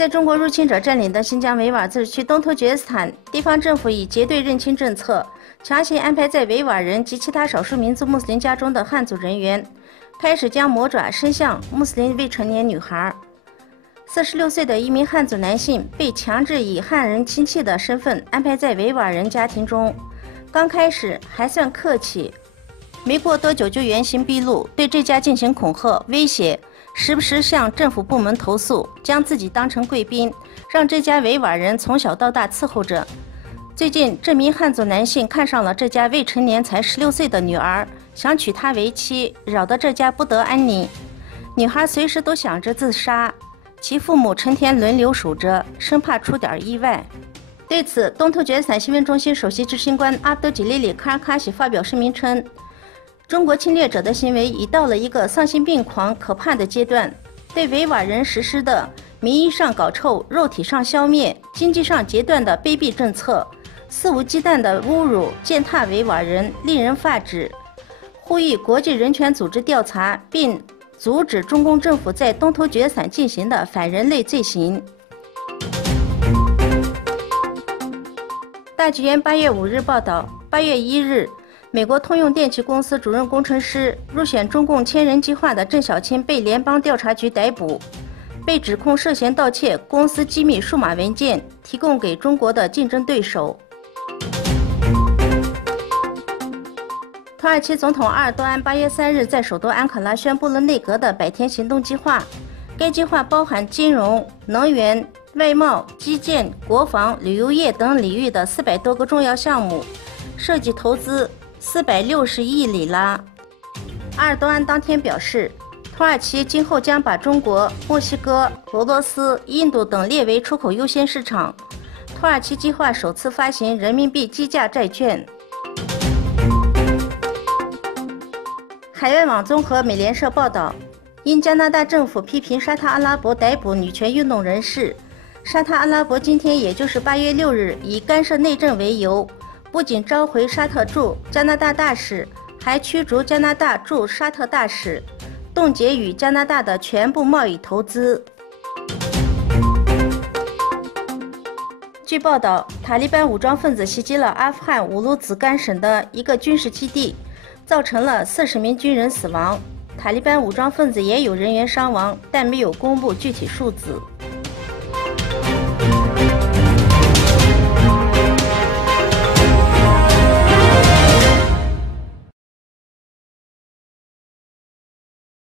在中国入侵者占领的新疆维吾尔自治区东突厥斯坦，地方政府以结对认亲政策，强行安排在维吾尔人及其他少数民族穆斯林家中的汉族人员，开始将魔爪伸向穆斯林未成年女孩。46岁的一名汉族男性被强制以汉人亲戚的身份安排在维吾尔人家庭中，刚开始还算客气，没过多久就原形毕露，对这家进行恐吓威胁，时不时向政府部门投诉，将自己当成贵宾，让这家维吾尔人从小到大伺候着。最近，这名汉族男性看上了这家未成年才16岁的女儿，想娶她为妻，扰得这家不得安宁。女孩随时都想着自杀，其父母成天轮流守着，生怕出点意外。对此，东突厥斯坦新闻中心首席执行官阿卜杜吉利里卡尔卡西发表声明称，中国侵略者的行为已到了一个丧心病狂、可怕的阶段，对维吾尔人实施的名义上搞臭、肉体上消灭、经济上截断的卑鄙政策，肆无忌惮的侮辱、践踏维吾尔人，令人发指。呼吁国际人权组织调查，并阻止中共政府在东突厥斯坦进行的反人类罪行。大纪元8月5日报道，8月1日，美国通用电气公司主任工程师、入选中共千人计划的郑小钦被联邦调查局逮捕，被指控涉嫌盗窃公司机密数码文件，提供给中国的竞争对手。土耳其总统阿尔多安8月3日在首都安卡拉宣布了内阁的100天行动计划，该计划包含金融、能源、外贸、基建、国防、旅游业等领域的400多个重要项目，涉及投资460亿里拉。阿尔多安当天表示，土耳其今后将把中国、墨西哥、俄罗斯、印度等列为出口优先市场。土耳其计划首次发行人民币计价债券。海外网综合美联社报道，因加拿大政府批评沙特阿拉伯逮捕女权运动人士，沙特阿拉伯今天也就是8月6日以干涉内政为由，不仅召回沙特驻加拿大大使，还驱逐加拿大驻沙特大使，冻结与加拿大的全部贸易投资。据报道，塔利班武装分子袭击了阿富汗乌鲁兹干省的一个军事基地，造成了40名军人死亡。塔利班武装分子也有人员伤亡，但没有公布具体数字。